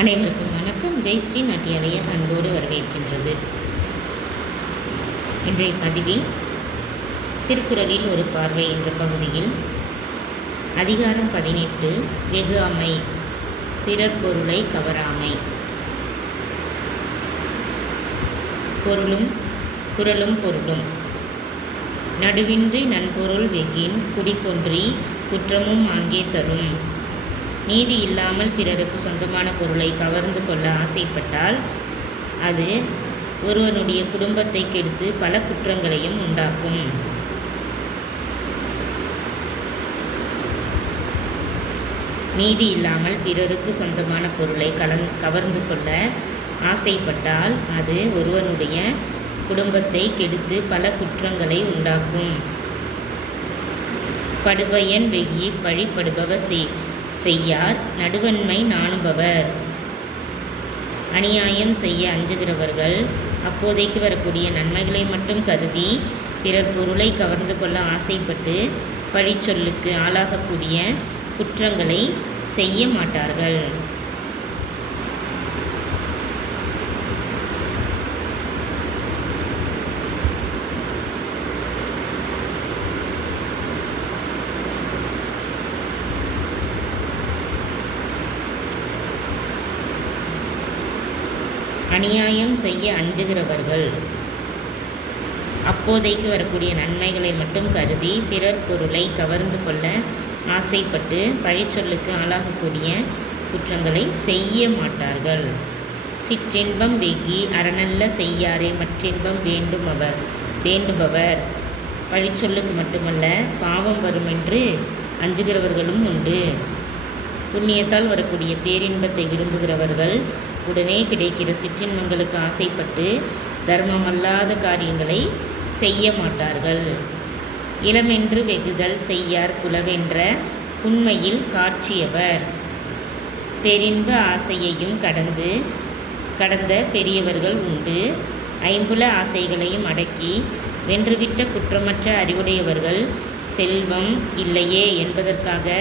அனைவருக்கும் வணக்கம். ஜெய்ஸ்ரீ நாட்டியாலய அன்போடு வரவேற்கின்றது. இன்றைய பதிவில் திருக்குறளில் ஒரு பார்வை என்ற பகுதியில் அதிகாரம் 18 வெகுஆமை, பிறர் பொருளை கவராமை. குறளும் பொருளும். நடுவின்றி நன்பொருள் வெகின் குடிப்பொன்றி குற்றமும் ஆங்கே தரும். நீதி இல்லாமல் பிறருக்கு சொந்தமான பொருளை கவர்ந்து கொள்ள ஆசைப்பட்டால் அது ஒருவனுடைய குடும்பத்தை கெடுத்து பல குற்றங்களையும் உண்டாக்கும். நீதி இல்லாமல் பிறருக்கு சொந்தமான பொருளை கவர்ந்து கொள்ள ஆசைப்பட்டால் அது ஒருவனுடைய குடும்பத்தை கெடுத்து பல குற்றங்களை உண்டாக்கும். படுபயன் வெகி பழிப்படுபவர் செய்யார் நடுவன்மை நாணுபவர். அநியாயம் செய்ய அஞ்சுகிறவர்கள் அப்போதைக்கு வரக்கூடிய நன்மைகளை மட்டும் கருதி பிறர் பொருளை கவர்ந்து கொள்ள ஆசைப்பட்டு பழிச்சொல்லுக்கு ஆளாகக்கூடிய குற்றங்களை செய்ய மாட்டார்கள். அநியாயம் செய்ய அஞ்சுகிறவர்கள் அப்போதைக்கு வரக்கூடிய நன்மைகளை மட்டும் கருதி பிறர் பொருளை கவர்ந்து கொள்ள ஆசைப்பட்டு பழிச்சொல்லுக்கு ஆளாகக்கூடிய குற்றங்களை செய்ய மாட்டார்கள். சிற்றின்பம் வெகி அறநல்ல செய்யாரே மற்றின்பம் வேண்டுபவர். பழிச்சொல்லுக்கு மட்டுமல்ல பாவம் வருமென்று அஞ்சுகிறவர்களும் உண்டு. புண்ணியத்தால் வரக்கூடிய பேரின்பத்தை விரும்புகிறவர்கள் உடனே கிடைக்கிற சிற்றின்பங்களுக்கு ஆசைப்பட்டு தர்மமல்லாத காரியங்களை செய்ய மாட்டார்கள். இளமென்று வெகுதல் செய்யார் புலவென்ற புண்மையில் காட்சியவர். பெரின்ப ஆசையையும் கடந்த பெரியவர்கள் உண்டு. ஐம்புல ஆசைகளையும் அடக்கி வென்றுவிட்ட குற்றமற்ற அறிவுடையவர்கள் செல்வம் இல்லையே என்பதற்காக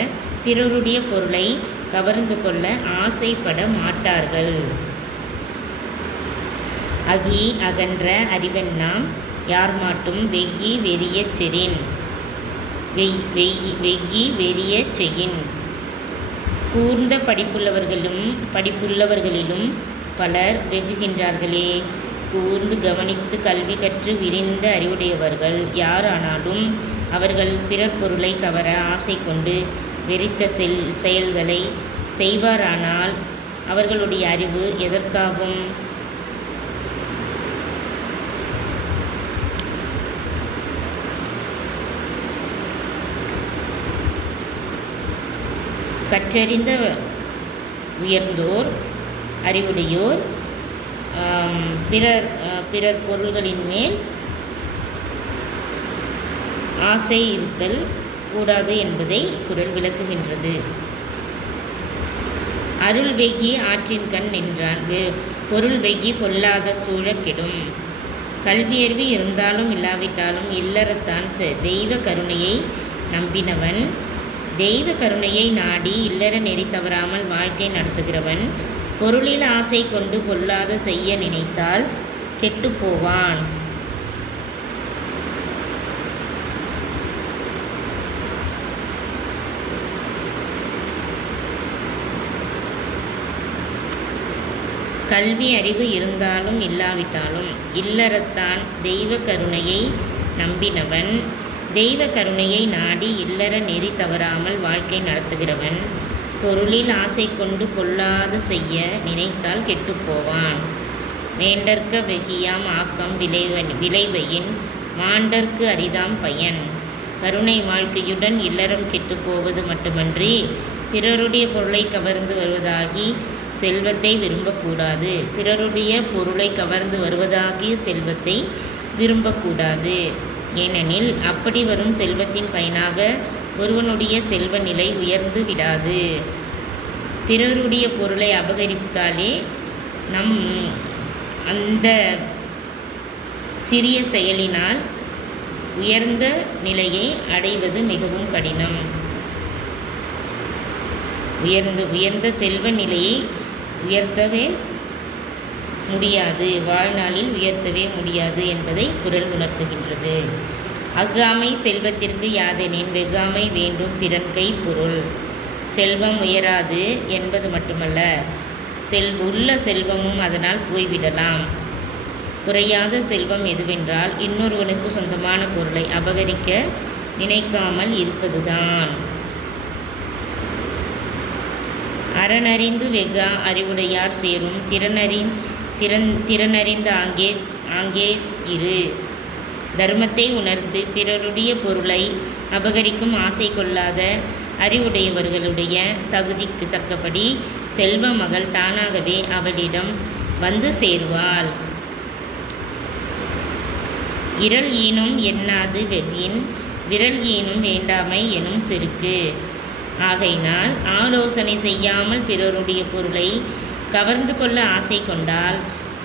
பிறருடைய பொருளை கவர்ந்து கொள்ள ஆசைப்பட மாட்டார்கள். அகி அகன்ற அறிவெண்ணாம் யார் மாட்டும் வெகி வெறிய செறின். வெகி வெறிய செய்யின். கூர்ந்த படிப்புள்ளவர்களிலும் பலர் வெகுகின்றார்களே. கூர்ந்து கவனித்து கல்வி கற்று விரிந்த அறிவுடையவர்கள் யாரானாலும் அவர்கள் பிறர் பொருளை கவர ஆசை கொண்டு வெறித்த செயல்களை செய்வாரானால் அவர்களுடைய அறிவு எதற்காகும்? கற்றறிந்த உயர்ந்தோர் அறிவுடையோர் பிறர் பொருள்களின் மேல் ஆசை இருத்தல் கூடாது என்பதை குறள் விளக்குகின்றது. அருள் வெகி ஆற்றின் கண் நின்றான் பொருள் வெகி பொல்லாத சூழக் கெடும். கல்வியறிவு இருந்தாலும் இல்லாவிட்டாலும் இல்லறத்தான் தெய்வ கருணையை நம்பினவன். தெய்வ கருணையை நாடி இல்லற நெறி தவறாமல் வாழ்க்கை நடத்துகிறவன் பொருளில் ஆசை கொண்டு பொல்லாத செய்ய நினைத்தால் கெட்டுப்போவான். கல்வி அறிவு இருந்தாலும் இல்லாவிட்டாலும் இல்லறத்தான் தெய்வ கருணையை நம்பினவன். தெய்வ கருணையை நாடி இல்லற நெறி தவறாமல் வாழ்க்கை நடத்துகிறவன் பொருளில் ஆசை கொண்டு பொல்லாத செய்ய நினைத்தால் கெட்டுப்போவான். வேண்டற்க வெகியாம் ஆக்கம் விளைவையின் மாண்டற்கு அரிதாம் பயன். கருணை வாழ்க்கையுடன் இல்லறம் கெட்டுப்போவது மட்டுமன்றி பிறருடைய பொருளை கவர்ந்து வருவதாகி செல்வத்தை விரும்பக்கூடாது. பிறருடைய பொருளை கவர்ந்து வருவதாகிய செல்வத்தை விரும்பக்கூடாது. ஏனெனில் அப்படி வரும் செல்வத்தின் பயனாக ஒருவனுடைய செல்வ நிலை உயர்ந்து விடாது. பிறருடைய பொருளை அபகரித்தாலே அந்த சிறிய செயலினால் உயர்ந்த நிலையை அடைவது மிகவும் கடினம். உயர்ந்த செல்வ நிலையை உயர்த்தவே முடியாது, வாழ்நாளில் உயர்த்தவே முடியாது என்பதை குறள் உணர்த்துகின்றது. அஃகாமை செல்வத்திற்கு யாதெனின் வெஃகாமை வேண்டும் பிறன்கை பொருள். செல்வம் உயராது என்பது மட்டுமல்ல, உள்ள செல்வமும் அதனால் போய்விடலாம். குறையாத செல்வம் எதுவென்றால் இன்னொருவனுக்கு சொந்தமான பொருளை அபகரிக்க நினைக்காமல் இருப்பதுதான். அறனறிந்து வெஃகா அறிவுடையார் சேரும் திறனறிந்து ஆங்கே இரு. தர்மத்தை உணர்ந்து பிறருடைய பொருளை அபகரிக்கும் ஆசை கொள்ளாத அறிவுடையவர்களுடைய தகுதிக்கு தக்கபடி செல்வ மகள் தானாகவே அவளிடம் வந்து சேருவாள். இரல் ஈனும் எண்ணாது வெஃகின் விரல் ஈனும் வேண்டாமை எனும் செருக்கு. ஆகையினால் ஆலோசனை செய்யாமல் பிறருடைய பொருளை கவர்ந்து கொள்ள ஆசை கொண்டால்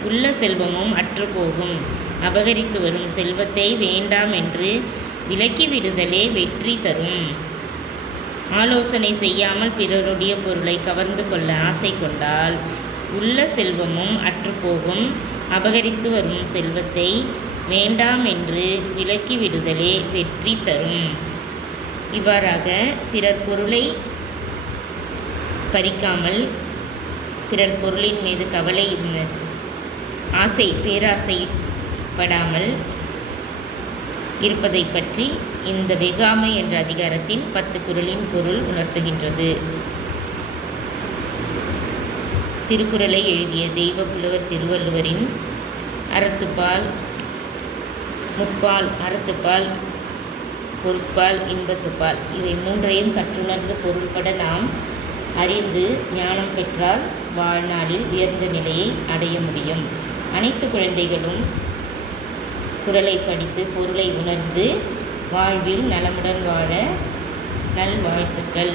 உள்ள செல்வமும் அற்றுப்போகும். அபகரித்து வரும் செல்வத்தை வேண்டாம் என்று விலக்கி விடுதலே வெற்றி தரும். ஆலோசனை செய்யாமல் பிறருடைய பொருளை கவர்ந்து கொள்ள ஆசை கொண்டால் உள்ள செல்வமும் அற்றுப்போகும். அபகரித்து வரும் செல்வத்தை வேண்டாம் என்று விலக்கி விடுதலே வெற்றி தரும். இவ்வாறாக பிறர் பொருளை பறிக்காமல் பிறர் பொருளின் மீது கவலை பேராசைப்படாமல் இருப்பதை பற்றி இந்த வெஃகாமை என்ற அதிகாரத்தின் 10 குறளின் பொருள் உணர்த்துகின்றது. திருக்குறளை எழுதிய தெய்வ புலவர் திருவள்ளுவரின் அறத்துப்பால், முப்பால், அறத்துப்பால், பொருட்பால், இன்பத்துப்பால் இவை மூன்றையும் கற்றுணர்ந்து பொருள்பட நாம் அறிந்து ஞானம் பெற்றால் வாழ்நாளில் உயர்ந்த நிலையை அடைய முடியும். அனைத்து குழந்தைகளும் குறளை படித்து பொருளை உணர்ந்து வாழ்வில் நலமுடன் வாழ நல்வாழ்த்துக்கள்.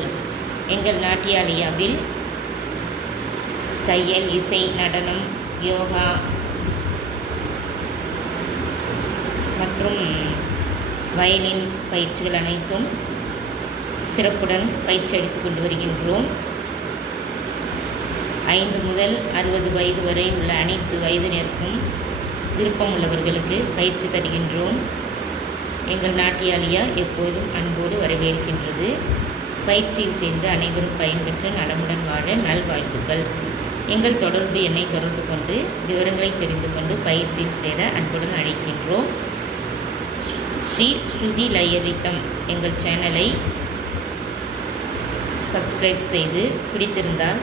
எங்கள் நாட்டியாலயாவில் தையல், இசை, நடனம், யோகா மற்றும் வயலின் பயிற்சிகள் அனைத்தும் சிறப்புடன் பயிற்சி அளித்து கொண்டு வருகின்றோம். 5 முதல் 60 வயது வரை உள்ள அனைத்து வயதினருக்கும் விருப்பமுள்ளவர்களுக்கு பயிற்சி தருகின்றோம். எங்கள் நாட்டியாலயா எப்போதும் அன்போடு வரவேற்கின்றது. பயிற்சியில் சேர்ந்து அனைவரும் பயன்பெற்று நலமுடன் வாழ நல்வாழ்த்துக்கள். எங்கள் தொடர்பு எண்ணை தொடர்பு கொண்டு விவரங்களை தெரிந்து கொண்டு பயிற்சியில் சேர அன்புடன் அழைக்கின்றோம். ஸ்ரீ ஸ்ருதி லயரிதம் எங்கள் சேனலை சப்ஸ்கிரைப் செய்து, பிடித்திருந்தால்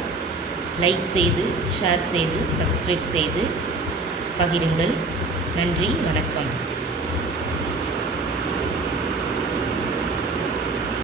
லைக் செய்து, ஷேர் செய்து, சப்ஸ்கிரைப் செய்து பகிருங்கள். நன்றி, வணக்கம்.